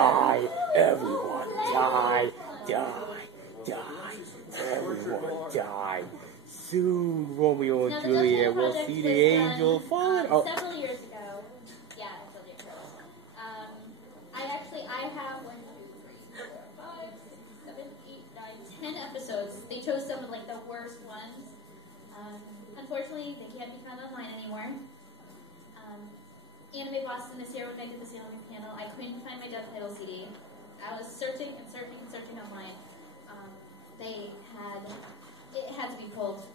die, everyone, die, die, die, everyone, die. Soon, Romeo and Juliet will see the angel falling. Oh. Several years ago. Yeah, several years ago. I have 1, 2, 3, 4, 5, 6, 7, 8, 9, 10 episodes. They chose some of like the worst ones. Unfortunately, they can't be found online anymore. Anime Boston this year, when I did the Sailor Moon panel, I couldn't find my subtitle CD. I was searching and searching and searching online. It had to be pulled.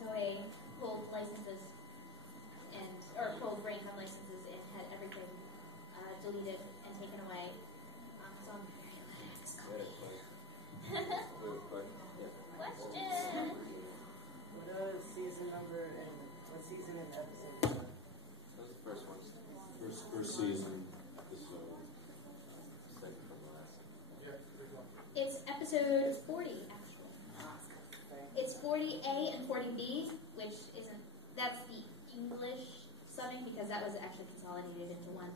Toei pulled licenses or pulled Braincom licenses and had everything deleted and taken away. So I'm very glad it's Question. What season number and what season and episode? That was the first one. First season, episode. Second from last. It's episode 40, actually. It's 40A and 40B, which that's the English subbing because that was actually consolidated into one,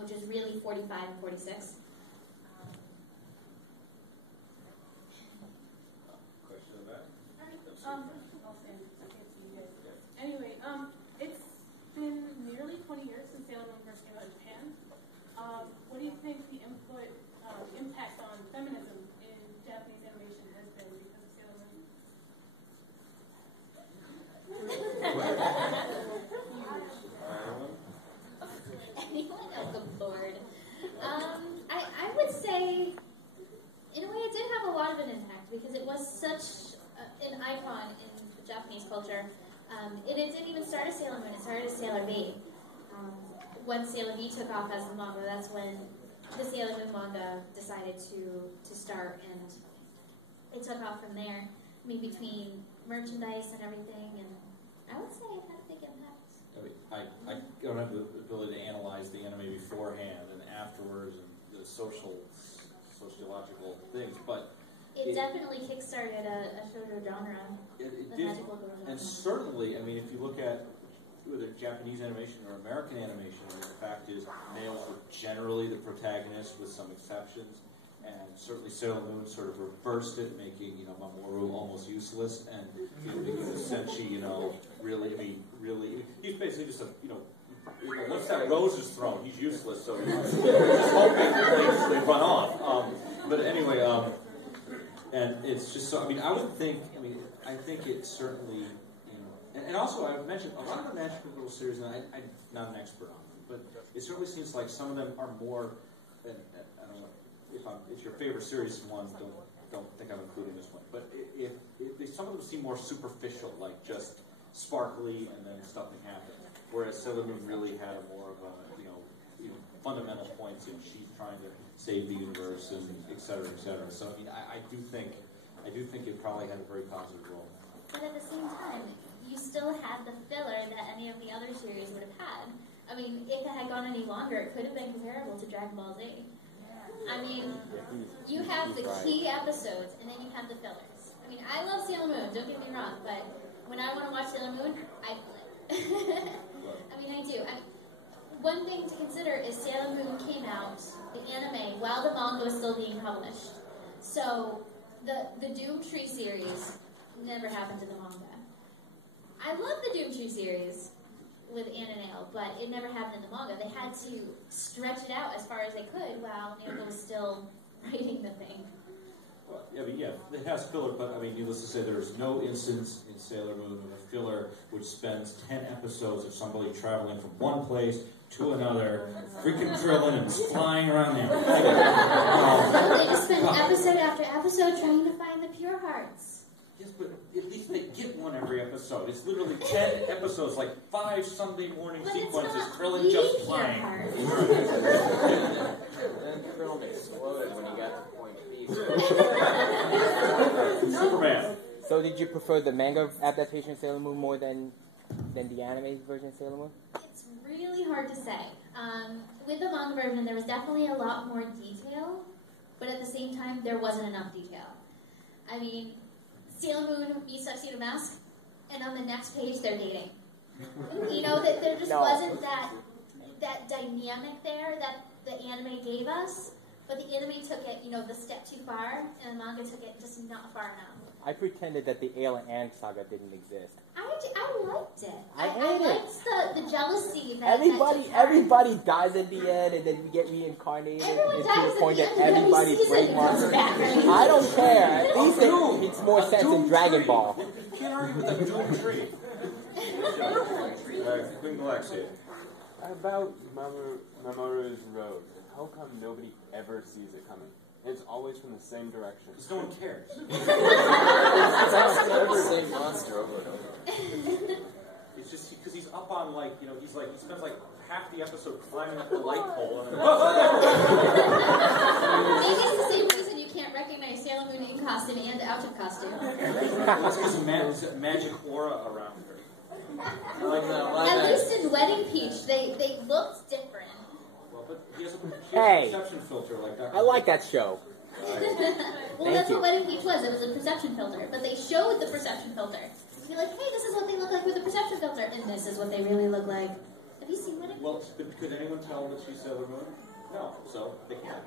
which is really 45 and 46. Question on that? I'll say I can't see you guys. Anyway, it's been nearly 20 years since Sailor Moon first came out in Japan. What do you think the impact on feminism in Japanese animation has been because of Sailor Moon? Anyone? Oh, good Lord. I would say, in a way, it did have a lot of an impact because it was such an icon in Japanese culture. And it didn't even start as Sailor Moon, it started as Sailor V. Once Sailor V took off as the manga, that's when the Sailor Moon manga decided to start, and it took off from there. I mean, between merchandise and everything, and I would say it had a big impact. I don't have the ability to analyze the anime beforehand and afterwards and the sociological things, but it definitely kickstarted a shoujo genre. It did, and certainly, I mean, if you look at whether Japanese animation or American animation, I mean, the fact is males were generally the protagonists with some exceptions, and certainly Sailor Moon sort of reversed it, making, Mamoru almost useless, and making Senshi, really, he's basically just once that rose is thrown, he's useless, so he's just hoping they run off. But anyway, and it's just so, I think it certainly, and also I mentioned a lot of the magical series, and I'm not an expert on them, but it certainly seems like some of them are more, and I don't know, if your favorite series is one, don't think I'm including this one, but some of them seem more superficial, like just sparkly and then something happened, whereas Sailor Moon really had more of a, fundamental points, she's trying to save the universe and et cetera, et cetera. So I do think it probably had a very positive role. But at the same time, you still had the filler that any of the other series would have had. I mean, if it had gone any longer, it could have been comparable to Dragon Ball Z. I mean, you have the key episodes, and then you have the fillers. I mean, I love Sailor Moon, don't get me wrong, but when I want to watch Sailor Moon, I flip. I do. One thing to consider is Sailor Moon came out, the anime, while the manga was still being published. So, the Doom Tree series never happened in the manga. I love the Doom Tree series with Ann and Ale, but it never happened in the manga. They had to stretch it out as far as they could while Naoko was still writing the thing. Well, it has filler, but needless to say, there's no instance in Sailor Moon of a filler which spends 10 episodes of somebody traveling from one place to another, freaking drilling and flying around there. They just spend episode after episode trying to find the pure hearts. Yes, but at least they get one every episode. It's literally 10 episodes, like 5 Sunday morning sequences, Krillin just flying. And Krill exploded when he got to point B. Superman. So did you prefer the manga adaptation of Sailor Moon more than the anime version of Sailor Moon? It's really hard to say. With the manga version, there was definitely a lot more detail, but at the same time, there wasn't enough detail. I mean, Sailor Moon meets Tuxedo Mask, and on the next page, they're dating. That there just wasn't that that dynamic there that the anime gave us, but the anime took it, the step too far, and the manga took it just not far enough. I pretended that the Ale and Anne saga didn't exist. I liked it. I hate I it. liked the jealousy that took part. Everybody dies at the end, and then we get reincarnated Everyone to dies the point at that the end of every everybody's season and comes brainwashed. back. I don't care. At least it makes more sense in Dragon Ball. You can't argue with a doom tree. Queen Galaxia. About Mamoru's road, how come nobody ever sees it coming? It's always from the same direction. Because no one cares. It's never the same monster over and over. It's just because he's up on he spends half the episode climbing up the light pole. And Maybe it's the same reason you can't recognize Sailor Moon in costume and out of costume. That's because of magic aura around her. At least in Wedding Peach, they looked different. Well, but he has a Hey. perception filter like Dr. I like that show. Well, Thank that's you. what Wedding Peach was. It was a perception filter. But they showed the perception filter. You're like, hey, this is what they look like with a perception filter. And this is what they really look like. Have you seen Wedding Peach? Well, but could anyone tell that she's Sailor Moon? No, so they can't.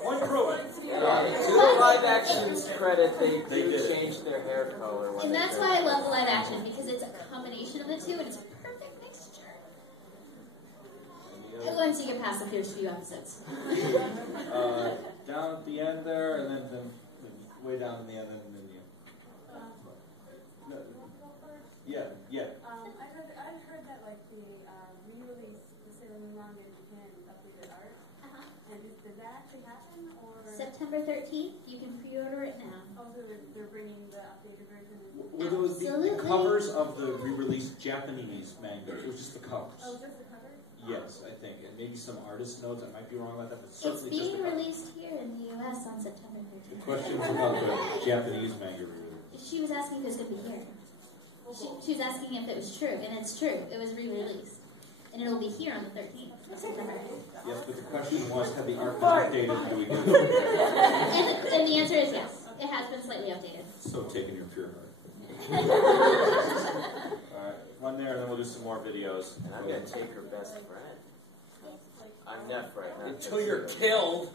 Point proven. To the live action's credit, they did. change their hair color. When And they that's turn. why I love the live action, because it's a combination of the two, and it's a perfect mixture. Once you get past the first few episodes. Down at the end there, and then way down in the end, and then no, yeah. I've heard that the re-release the Sailor Moon manga in Japan updated art. And did that actually happen, or? September 13th, you can pre-order it now. Oh, so they're bringing the updated version. Well, there was the Absolutely. covers of the re-released Japanese manga. It was just the covers. Oh, just the cover? Yes, I think, and maybe some artist notes. I might be wrong about that, but It's certainly just being the covers. released here in the U.S. on September 13th. Questions about the Japanese manga re-release? She was asking if it was going to be here. She was asking if it was true, and it's true. It was re-released. And it'll be here on the 13th of September. Yes, but the question was, had the art been updated? Do we get And the answer is yes. It has been slightly updated. So taking your pure heart. Alright, one there, and then we'll do some more videos. And I'm gonna take her best friend. I'm Neff right now. Until you're killed.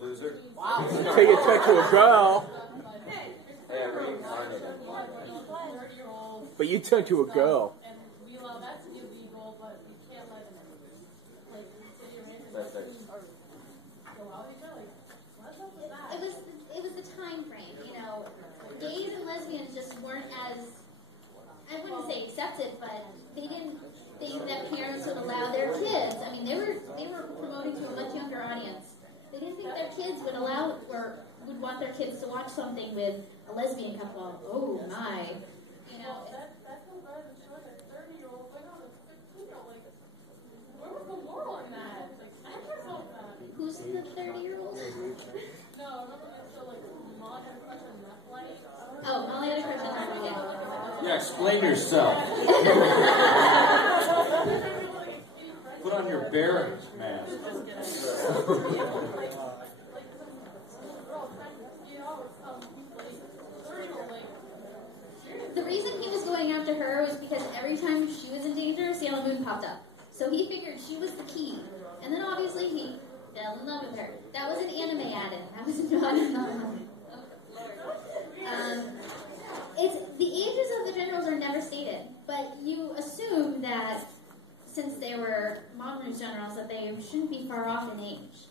Loser. Until you turn to a girl, Hey, I reincarnated. but you turn to a girl. And we allow that to be illegal, but we can't let city arrangements That's it. go out each other. What's up with that? It was the time frame, Gays and lesbians just weren't as, I wouldn't say accepted, but they didn't think that parents would allow their kids. I mean, they were promoting to a much younger audience. They didn't think their kids would allow or would want their kids to watch something with a lesbian couple. Oh my, That's no better than showing a 30-year-old going on a 16-year-old. Where was the moral in that? I never felt that. Who's the 30-year-old? No, remember when so Molly had a crush on Netflix? Oh, Molly had a crush on her. Yeah. Yeah, explain yourself. Put on your bear mask. The reason he was going after her was because every time she was in danger, Sailor Moon popped up. So he figured she was the key. And then obviously he fell in love with her. That was an anime add-in. That was not it's the ages of the generals are never stated, but you assume that since they were Mamoru's generals, that they shouldn't be far off in age.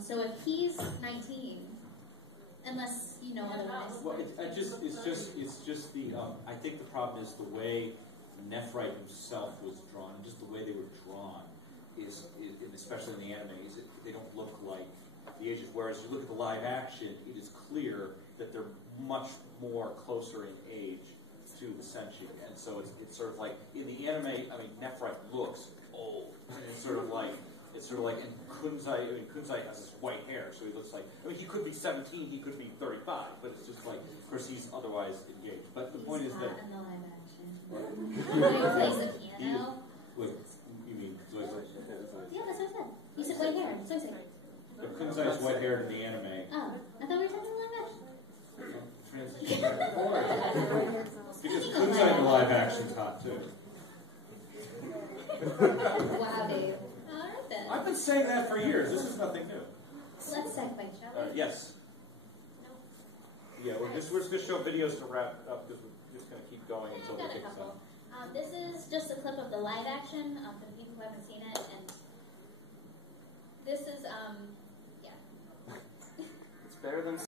So if he's 19, unless you know otherwise. Well, it's just the. I think the problem is the way Nephrite himself was drawn, and just the way they were drawn, is especially in the anime, they don't look like the ages. Whereas you look at the live action, it is clear that they're much more closer in age to the Senshi, and so it's sort of like in the anime. I mean, Nephrite looks old, and it's sort of like. And Kunzai has this white hair, so he looks like, he could be 17, he could be 35, but it's just like, of course, he's otherwise engaged. But the point is that... in the live action. He plays the piano. Wait, you mean... Yeah, that's what I said. You said white hair. So I said. But Kunzai is white haired in the anime. Oh, I thought we were talking live action. Transition forward. Because Kunzai in the live action's hot, too. Wow, Dave. All right then. I've been saying that for years. This is nothing new. Let's segue, shall we? Yes. Yeah, we're just going to show videos to wrap up because we're just going to keep going until I've we got a get couple. some. This is just a clip of the live action for the people who haven't seen it, and this is yeah. It's better than